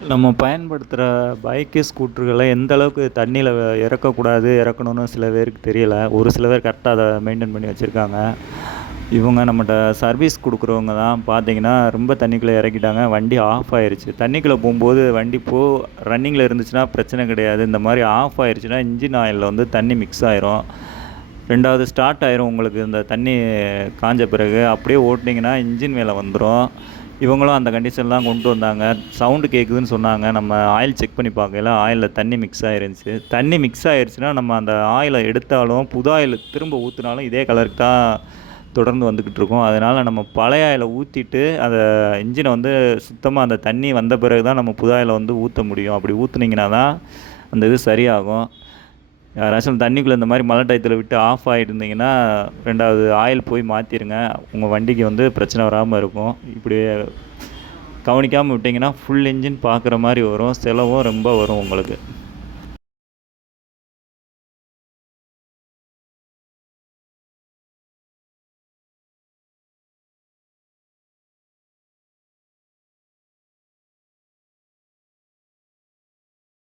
நம்ம பயன்படுத்துகிற பைக்கு, ஸ்கூட்டர்கள எந்த அளவுக்கு தண்ணீல இறக்கக்கூடாது, இறக்கணும்னு சில பேருக்கு தெரியல. ஒரு சில பேர் கரெக்ட்டா அத மெயின்டெயின் பண்ணி வச்சுருக்காங்க. இவங்க நம்மட்ட சர்வீஸ் குடுக்குறவங்க தான் பார்த்தீங்கன்னா, ரொம்ப தண்ணிக்குள்ள இறக்கிட்டாங்க. வண்டி ஆஃப் ஆயிருச்சு. தண்ணிக்குள்ள போம்போது வண்டி ரன்னிங்கில இருந்துச்சுன்னா பிரச்சனை கிடையாது. இந்த மாரி ஆஃப் ஆயிருச்சுன்னா, இன்ஜின் ஆயில்ல வந்து தண்ணி மிக்ஸ் ஆயிரும். 2வது ஸ்டார்ட் ஆயிரும் உங்களுக்கு இந்த தண்ணி காஞ்ச பிறகு. அப்படியே ஓட்டுனீங்கன்னா இன்ஜின் மேல வந்துரும். இவங்களும் அந்த கண்டிஷன்லாம் கொண்டு வந்தாங்க. சவுண்டு கேட்குதுன்னு சொன்னாங்க. நம்ம ஆயில் செக் பண்ணி பார்க்கையில ஆயில்ல தண்ணி மிக்ஸ் ஆயிருந்துச்சு. தண்ணி மிக்ஸ் ஆயிருச்சுன்னா, நம்ம அந்த ஆயில எடுத்தாலும், புது ஆயில் திரும்ப ஊத்துனாலும் இதே கலருக்கு தான் தொடர்ந்து வந்துக்கிட்டு இருக்கும். அதனால நம்ம பழைய ஆயில ஊத்திட்டு, அத இன்ஜின வந்து சுத்தமா அந்த தண்ணி வந்த பிறகு தான் நம்ம புது ஆயில வந்து ஊத்த முடியும். அப்படி ஊத்துனீங்கன்னா தான் அந்த இது சரியாகும். யாராச்சும் தண்ணிக்குள்ள இந்த மாரி மழை டயத்துல விட்டு ஆஃப் ஆயிருந்தீங்கன்னா, 2வது ஆயில் போய் மாத்திருங்க. உங்க வண்டிக்கு வந்து பிரச்சனை வராம இருக்கும். இப்படி கவனிக்காம விட்டீங்கன்னா, ஃபுல் இன்ஜின் பார்க்குற மாரி வரும். செலவும் ரொம்ப வரும் உங்களுக்கு.